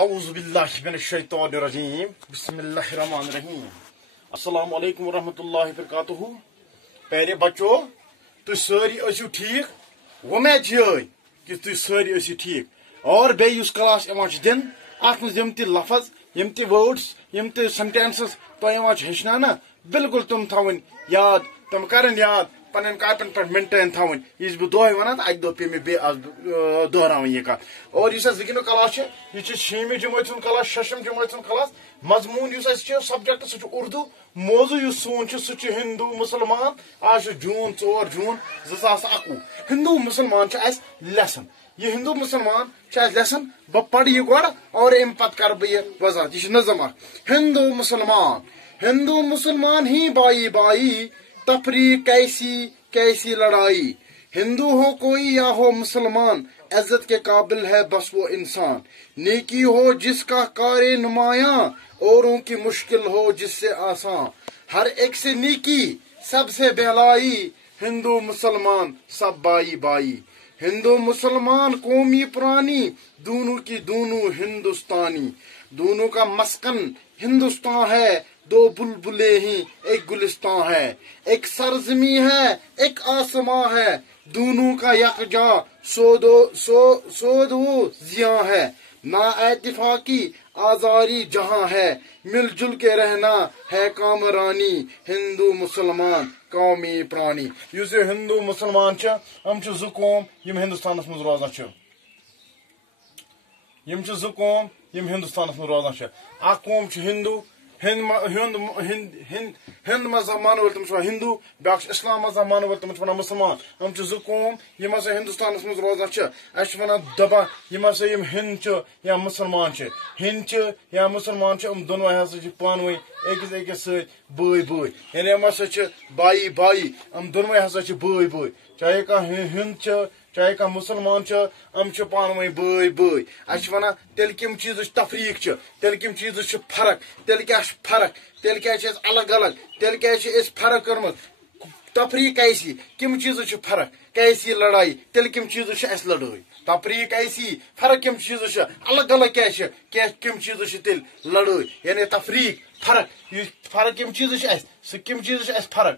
اعوذ باللہ من الشیطان الرجیم بسم اللہ الرحمن الرحیم السلام علیکم ورحمۃ اللہ وبرکاتہ. پیارے بچو تھی ساری ٲسِو ٹھیک. وۄمید چھِ کہ تھی ساری ٲسِو ٹھیک. اور بیٚیہِ یُس کلاس یِوان چھُ دِنہٕ اتھ منٛز یِم تہِ لفظ یِم تہِ وٲڈس یِم تہِ سینٹینسز تۄہہِ یِوان چھِ ہیٚچھناونہٕ بالکل تِم تھاوٕنۍ یاد تِم کرٕنۍ یاد پنن کاپین پہ مینٹین تھاون. یہ بہ دۄہے ونان اکہ دۄہ پے مےٚ بیٚیہِ آز دہراوٕنۍ یہِ کتھ. اور یُس اسہِ وٕنکیٚنُک کلاس چھُ یہِ چھُ 6مہِ جمٲژ ہُنٛد کلاس 6م جمٲژ ہُنٛد کلاس. مضموٗن یُس اسہِ چھُ سبجیکٹ سُہ چھُ اردو. موضوع یُس سون چھُ سُہ چھُ ہندو مسلمان. آز چھُ جوٗن 4 جوٗن 2021. ہندو مسلمان چھُ اسہِ لیسن. یہ ہندو مسلمان چھُ اسہِ لیسن. بہٕ پرٕ یہِ گۄڈٕ اور امہِ پتہٕ کرٕ بہٕ یہِ وضاحت. یہ چھُ نظم اکھ. ہندو مسلمان ہی بائی بائی تفریق کیسی لڑائی. ہندو ہو کوئی یا ہو مسلمان عزت کے قابل ہے بس وہ انسان. نیکی ہو جس کا کار نمایاں اوروں کی مشکل ہو جس سے آسان. ہر ایک سے نیکی سب سے بہلائی ہندو مسلمان سب بائی بائی. ہندو مسلمان قومی پرانی دونوں کی دونوں ہندوستانی. دونوں کا مسکن ہندوستان ہے دو بلبلیں ہی ایک گلستان ہے. ایک سرزمی ہے ایک آسماں ہے دونوں کا یکجا سود و زیاں ہے. نا اتفاقی آزاری جہاں ہے مل جل کے رہنا ہے کامرانی. ہندو مسلمان قومی پرانی. یُس یہِ ہندو مسلمان چھِ یِم چھِ زٕ قوم یِم ہندوستانس منٛز روزان چھِ. یِم چھِ زٕ قوم یِم ہندوستانس منٛز روزان چھِ. اکھ قوم چھِ ہندو ہند مذہب مانن وٲلۍ تِم چھِ ونان ہندو. بیاکھ چھِ اسلام مذہب مانن وٲلۍ تِم چھِ ونان مسلمان. یِم چھِ زٕ قوم یِم ہسا ہندوستانس منٛز روزان چھِ. اسہِ چھِ ونان دپان یِم ہسا یِم ہند چھِ یا مسلمان چھِ. ہند چھِ یا مسلمان چھِ یِم دۄنوے ہسا چھِ پانہٕ ؤنۍ أکِس أکِس سۭتۍ بٲے بٲے. یعنی یِم ہسا چھِ بائی بائی. یِم دۄنوے ہسا چھِ بٲے بٲے. چاہے کانٛہہ ہند چھِ چاہے کانٛہہ مسلمان چھِ یِم چھِ پانہٕ ؤنۍ بٲے بٲے. اسہِ چھِ ونان تیٚلہِ کمہِ چیٖزٕچ تفریٖق چھِ تیٚلہِ کمہِ چیٖزٕچ چھِ فرق. تیٚلہِ کیٛاہ چھِ فرق تیٚلہِ کیٛازِ چھِ أسۍ الگ الگ تیٚلہِ کیٛازِ چھِ أسۍ فرق کٔرمٕژ. تفریٖق کیسی کمہِ چیٖزٕچ چھِ فرق کیسی لڑائی تیٚلہِ کمہِ چیٖزٕچ چھِ اسہِ لڑٲے. تفریٖق ایسی فرق کمہِ چیٖزٕچ چھِ الگ الگ کیٛاہ چھِ کمہِ چیٖزٕچ چھِ تیٚلہِ لڑٲے. یعنی تفریٖق فرق یہِ فرق کمہِ چیٖزٕچ چھِ اسہِ سُہ کمہِ چیٖزٕچ چھِ اسہِ فرق.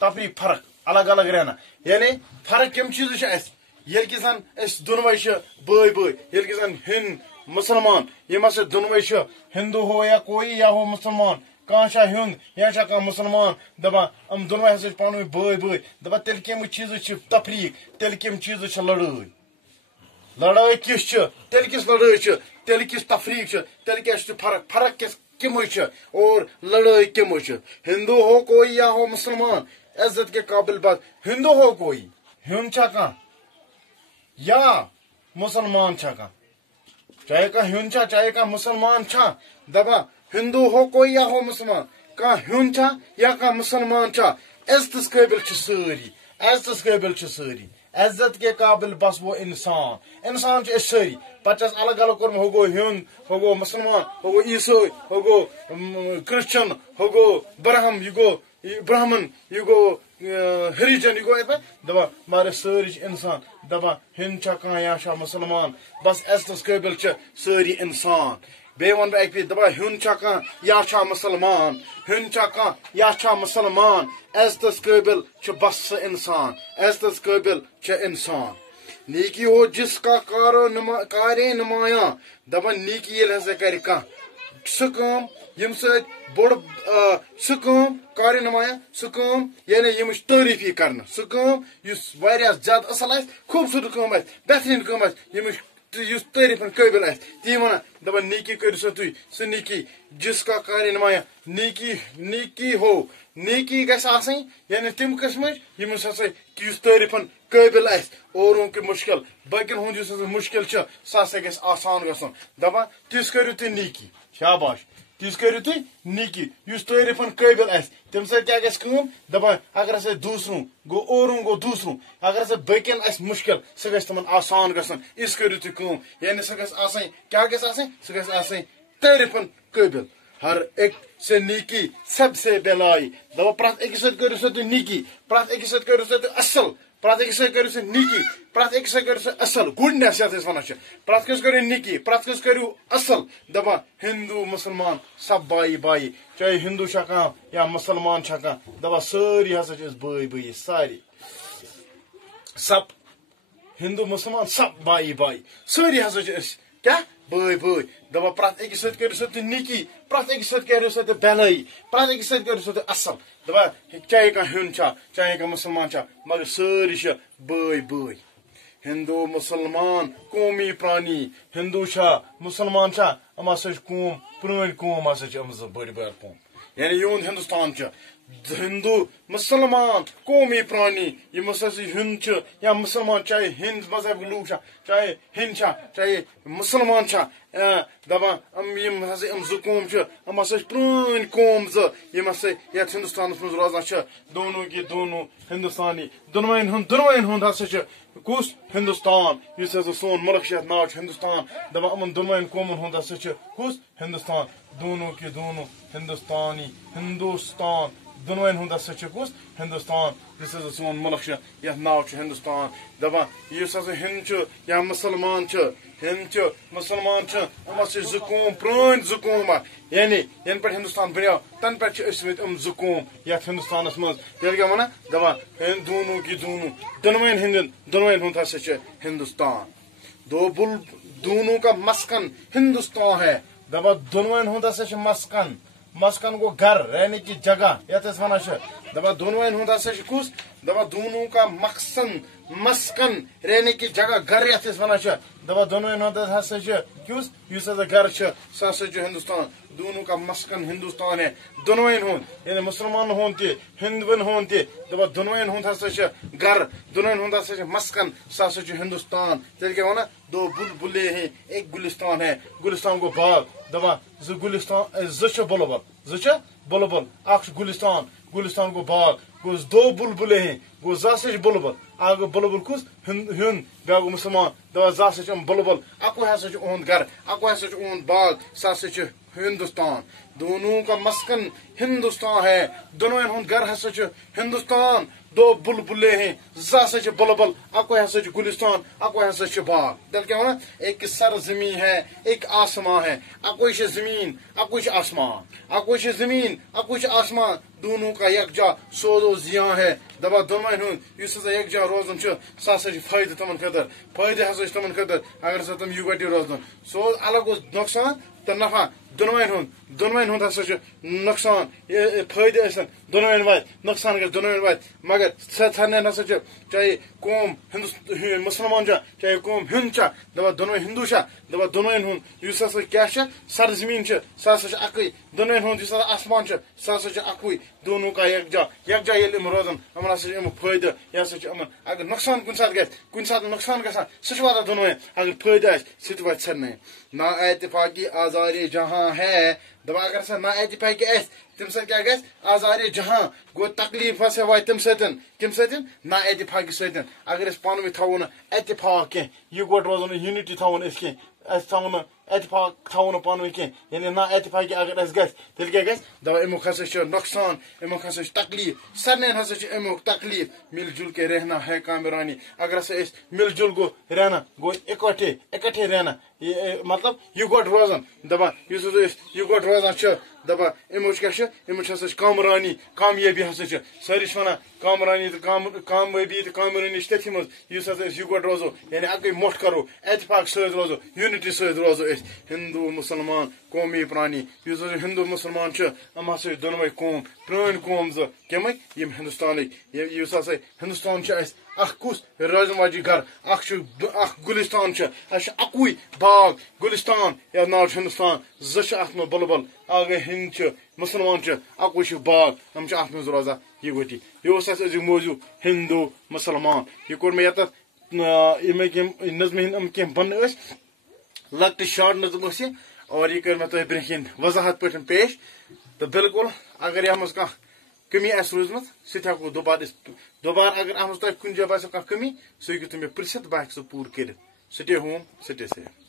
تفریٖق فرق الگ الگ رہنا. یعنی فرق کمہِ چیٖزٕچ چھِ اسہِ ییٚلہِ کہِ زن أسۍ دۄنوے چھِ بٲے بٲے. ییٚلہِ کہِ زن ہند مسلمان یِم ہسا دۄنوے چھِ ہندو ہو یا کوئی یا ہو مسلمان. کانٛہہ چھا ہیوٚنٛد یا چھا کانٛہہ مسلمان دپان یِم دۄنوے ہسا چھِ پانہٕ ؤنۍ بٲے بٲے. دپان تیٚلہِ کمہِ چیٖزٕچ چھِ تفریٖق تیٚلہِ کمہِ چیٖزٕچ چھِ لڑٲے. لڑٲے کِژھ چھِ تیٚلہِ کِژھ لڑٲے چھِ تیٚلہِ کِژھ تفریٖق چھِ تیٚلہِ کیٛاہ چھِ فرق فرق کمٕے چھِ اور لڑٲے کمٕے چھِ. ہندو ہو کوئی یا ہو مسلمان عزت کے قابل بس. ہندو ہو کوئی ہیوٚنٛد چھا کانٛہہ یا مسلمان چھا کانٛہہ. چاہے کانٛہہ ہیوٚنٛد چھا چاہے کانٛہہ مسلمان چھا دپان ہندو ہو کوئی یا ہو مسلمان. کانٛہہ ہیوٚنٛد چھا یا کانٛہہ مسلمان چھا عزتس قٲبل چھِ سٲری. عزتس قٲبل چھِ سٲری. عزت کے قابل بس وہ انسان. انسان چھِ أسۍ سٲری. پتہٕ چھِ اَسہِ الگ الگ کوٚرمُت ہُہ گوٚو ہیوٚنٛد ہُہ گوٚو مسلمان ہُہ گوٚو عیٖسٲے ہُہ گوٚو کرسچن ہُہ گوٚو برہم یہِ گوٚو برہمن یہِ گوٚو ہریجن یہِ گوٚو یِتھ پٲٹھۍ دپان مگر سٲری چھِ انسان. دپان ہند چھا کانٛہہ یا چھا مسلمان بس عزتس قٲبل چھِ سٲری انسان. بیٚیہِ ونہٕ بہٕ اکہِ پھِرِ دپان ہیوٚنٛد چھا کانٛہہ یا چھا مسلمان. ہیوٚنٛد چھا کانٛہہ یا چھا مسلمان عزتس قٲبل چھُ بس سُہ انسان. عزتس قٲبل چھُ انسان. نیکی ہو جس کا کارے نمایاں. دپان نیکی ییٚلہِ ہسا کرِ کانٛہہ سُہ کٲم ییٚمہِ سۭتۍ بوٚڑ سُہ کٲم کارِ نمایاں سُہ کٲم یعنی ییٚمِچ تعریٖف یی کرنہٕ. سُہ کٲم یُس واریاہ زیادٕ اصل آسہِ خوٗبصوٗرت کٲم آسہِ بہتریٖن کٲم آسہِ ییٚمِچ یُس تعریٖفن قٲبل آسہِ تی ونان دپان نیکی کٔرِو سا تُہۍ سُہ نیکی جس کا کارِ نمایاں. نیکی ہو نیکی گژھِ آسٕنۍ یعنی تِم قٕسمٕچ ییٚمِس ہسا یُس تعریٖفن قٲبل آسہِ اوروں کی مشکل باقین ہُنٛد یُس ہسا مشکل چھُ سُہ ہسا گژھِ آسان گژھُن. دپان تِژھ کٔرِو تُہۍ نیکی. شاباش تِژھ کٔرِو تُہۍ نیکی یُس تعریٖفن قٲبل آسہِ. تمہِ سۭتۍ کیٛاہ گژھِ کٲم دپان اگر ہسا دوٗسروں گوٚو اوروں گوٚو دوٗسروں اگر ہسا باقین آسہِ مشکل سُہ گژھِ تِمن آسان گژھُن. یِژھ کٔرِو تُہۍ کٲم یعنی سۄ گژھِ آسٕنۍ کیٛاہ گژھِ آسٕنۍ سۄ گژھِ آسٕنۍ تعریٖفن قٲبل. ہر ایک سے نیکی سب سے بہلائی. دپان پرٛٮ۪تھ أکِس سۭتۍ کٔرِو سا تُہۍ نیکی پرٛٮ۪تھ أکِس سۭتۍ کٔرِو سا تُہۍ اصل پرٛٮ۪تھ أکِس سۭتۍ کٔرِو سا نیکی پرٛٮ۪تھ أکِس سۭتۍ کٔرِو سا اصل گُڈنٮ۪س یتھ أسۍ ونان چھِ پرٛٮ۪تھ کٲنٛسہِ کٔرِو نیکی پرٛٮ۪تھ کٲنٛسہِ کٔرِو اصل دپان ہندو مسلمان سب بایی بایی چاہے ہندو چھا کانٛہہ یا مسلمان چھا کانٛہہ دپان سٲری ہسا چھِ أسۍ بٲے بٲیی ساری سب ہندو مسلمان سب بایی بایی سٲری ہسا چھِ أسۍ کیٛاہ بٲے بٲے دپان پرٛٮ۪تھ أکِس سۭتۍ کٔرِو سا تُہۍ نیکی پرٛٮ۪تھ أکِس سۭتۍ کٔرِو سا تُہۍ بھلٲیی پرٛٮ۪تھ أکِس سۭتۍ کٔرِو سا تُہۍ اصل دپان چاہے کانٛہہ ہیوٚن چھا چاہے کانٛہہ مسلمان چھا مگر سٲری چھِ بٲے بٲے ہندو مسلمان قومی پرانی ہندو چھا مسلمان چھا یِم ہسا چھِ قوم پرٲنۍ قوم ہسا چھِ یِم زٕ بٔڑۍ بارٕ قوم یعنی یِہُنٛد ہندوستان چھُ ہندو مسلمان قومی پرانی یم ہسا ہند چھِ یا مسلمان چاہے ہند مذہب لوٗکھ چھا چاہے ہند چھا چاہے مسلمان چھا دپان یم ہسا یم زٕ قوم چھِ یِم ہسا چھِ پرٲنۍ قوم زٕ یم ہسا یتھ ہندوستانس منٛز روزان چھِ دونوں کی دونوں ہندوستانی دۄنوَین ہُنٛد ہسا چھُ کُس ہندوستان یُس ہسا سون ملک چھُ یتھ ناو چھُ ہندوستان دپان یِمن دۄنوَین قومن ہُنٛد ہسا چھُ کُس ہندوستان دونوں کی دونوں ہندوستانی ہندوستان دۄنوَین ہُنٛد ہسا چھُ کُس ہندوستان یُس ہسا سون ملک چھُ یتھ ناو چھُ ہندوستان دپان یُس ہسا ہند چھُ یا مسلمان چھُ ہند چھُ مسلمان چھُ یِم ہسا چھِ زٕ قوم پرٲنۍ زٕ قوم اکھ یعنی ینہٕ پٮ۪ٹھ ہندوستان بنیٛاو تنہٕ پٮ۪ٹھ چھِ ٲسمٕتۍ یِم زٕ قوم یتھ ہندوستانس منٛز تیٚلہِ کیٛاہ ونان دپان دونوں کی دونوں دۄنوَین ہُنٛد ہسا چھُ ہندوستان دونوں کا مسکن ہندوستان ہے دپان دۄنوَین ہُنٛد ہسا چھُ مسکن مسکن گو گھر رہنے کی جگہ یتھ أسۍ ونان چھِ دپان دۄنوَین ہُنٛد ہسا چھُ کُس دپان دونوں کا مسکن رہنے کی جگہ گھر یتھ أسۍ ونان چھِ دپان دۄنوَین ہُنٛد ہسا چھُ کیُس یُس ہسا گھر چھُ سُہ ہسا چھُ ہندوستان دونوں کا مسکن ہندوستان ہے دۄنوَین ہُنٛد یعنی مسلمانن ہُنٛد تہِ ہندوَن ہُنٛد تہِ دپان دۄنوَین ہُنٛد ہسا چھُ گھر دۄنوَین ہُنٛد ہسا چھُ مسکن سُہ ہسا چھُ ہندوستان تیٚلہِ کیٛاہ ونان دو بلبلے ہیں ایک گلستان ہے گلستان گوٚو باغ دپان زٕ گلستان زٕ چھِ بلبل اکھ چھُ گلستان گوٚو باغ گوٚو دو بلبلے ہیں گوٚو زٕ ہسا چھِ بلبل اکھ گوٚو بلبل کُس ہیوٚن بیاکھ گوٚو مسلمان دپان زٕ ہسا چھِ یِم بلبل اکوے ہسا چھُ اُہُنٛد گھر اکوے ہسا چھُ اُہُنٛد باغ سُہ ہسا چھُ ہندوستان دونوں کا مسکن ہندوستان ہے دۄنوَین ہُنٛد گھر ہسا چھُ ہندوستان دو بلبلے ہیں زٕ ہسا چھِ بلبل اکوے ہسا چھُ گلستان اکوے ہسا چھُ باغ تیٚلہِ کیٛاہ ونان ایک سر زمین ہے ایک آسمان ہے اکوے چھِ زمین اکوے چھُ آسمان اکوے چھِ زمین اکوے چھُ آسمان دونوں کا یکجا سود و زیاں ہے دپان دۄنوَین ہُنٛد یُس ہسا یکجا روزان چھُ سُہ ہسا چھُ فٲیدٕ تِمن خٲطرٕ فٲیدٕ ہسا چھُ تِمن خٲطرٕ اگر ہسا تِم یِکوٹے روزان سود الگ اوس نۄقصان تہٕ نفع دۄنوَین ہُنٛد ہسا چھُ نۄقصان فٲیدٕ ٲسِن دۄنوَین واتہِ نۄقصان گژھِ دۄنوَین واتہِ مگر ژھرنٮ۪ن ہسا چھُ چاہے قوم مسلمان چھا چاہے قوم ہند چھا دپان دۄنوَے ہندو چھا دپان دۄنوَین ہُنٛد یُس ہسا کیٛاہ چھُ سرزمیٖن چھِ سُہ ہسا چھُ اکٕے دۄنوَین ہُنٛد یُس ہسا آسمان چھُ سُہ ہسا چھُ اکوے دونوں کا یکجا ییٚلہِ یِم روزان یِمن ہسا چھُ امیُک فٲیدٕ یہِ ہسا چھُ یِمن اگر نۄقصان کُنہِ ساتہٕ گژھِ کُنہِ ساتہٕ نۄقصان گژھان سُہ چھُ واتان دۄنوَے اگر فٲیدٕ آسہِ سُہ تہِ واتہِ سارنٕے نا اتفاقی آزارِ جہاں ہے دپان اگر ہسا نا اتفاقی آسہِ تمہِ سۭتۍ کیٛاہ گژھِ آزارِ جہاں گوٚو تکلیٖف ہسا واتہِ تمہِ سۭتۍ کمہِ سۭتۍ نا اتفاقی سۭتۍ اگر أسۍ پانہٕ ؤنۍ تھاوو نہٕ اتفاق کینٛہہ یِکوٹ روزو نہٕ یوٗنٹی تھاوو نہٕ أسۍ کینٛہہ أسۍ تھاوو نہٕ اتفاق تھاوو نہٕ پانہٕ ؤنۍ کینٛہہ یعنی نا اتفاقی اگر اسہِ گژھِ تیٚلہِ کیٛاہ گژھِ دپان امیُک ہسا چھُ نۄقصان امیُک ہسا چھُ تکلیٖف سارنٕے ہسا چھُ امیُک تکلیٖف مل جل کے رہنا ہے کامرانی اگر ہسا أسۍ مل جل گوٚو رہنا گوٚو اکٹھے رہنا مطلب یِکوٹ روزان دپان یُس ہسا أسۍ یِکوٹ روزان چھِ دپان امِچ کیٛاہ چھِ امِچ ہسا چھِ کامرانی کامیٲبی ہسا چھِ سٲری چھِ ونان کامرانی تہٕ کامیٲبی تہٕ کامرانی چھِ تٔتھی منٛز یُس ہسا أسۍ یِکوٹ روزو یعنی اکٕے موٚٹھ کرو اتفاق سۭتۍ روزو یوٗنٹی سۭتۍ روزو أسۍ ہندو مسلمان قومی پرانی یُس ہسا ہندو مسلمان چھِ یِم ہسا چھِ دۄنوَے قوم پرٲنۍ قوم زٕ کمٕکۍ یِم ہندوستانٕکۍ یُس ہسا ہندوستان چھُ اسہِ اکھ کُس روزن واجی گھر اکھ گلستان چھُ اسہِ چھُ اکوے باغ گلستان یتھ ناو چھُ ہندوستان زٕ چھِ اتھ منٛز بلبل اکھ گٔے ہند چھِ مسلمان چھِ اکوے چھُ باغ یِم چھِ اتھ منٛز روزان یِکوٹی یہِ اوس اسہِ أزیُک موضوع ہندو مسلمان یہِ کوٚر مےٚ ییٚتٮ۪تھ یِمٕکۍ یِم نظمہِ ہِنٛدۍ یِم کینٛہہ بنہٕ ٲسۍ لۄکٹہِ شاٹ نظم ٲس یہِ اور یہِ کٔر مےٚ تۄہہِ برٛونٛہہ کِنۍ وضاحت پٲٹھۍ پیش تہٕ بالکل اگر یتھ منٛز کانٛہہ کمی آسہِ روٗزمٕژ سُہ تہِ ہٮ۪کو دوبارٕ اگر اتھ منٛز تۄہہِ کُنہِ جایہِ باسیو کانٛہہ کمی سُہ ہیٚکِو تُہۍ مےٚ پرژھِتھ بہٕ ہٮ۪کہٕ سُہ پوٗرٕ کٔرِتھ سٹے ہوم سٹے سیف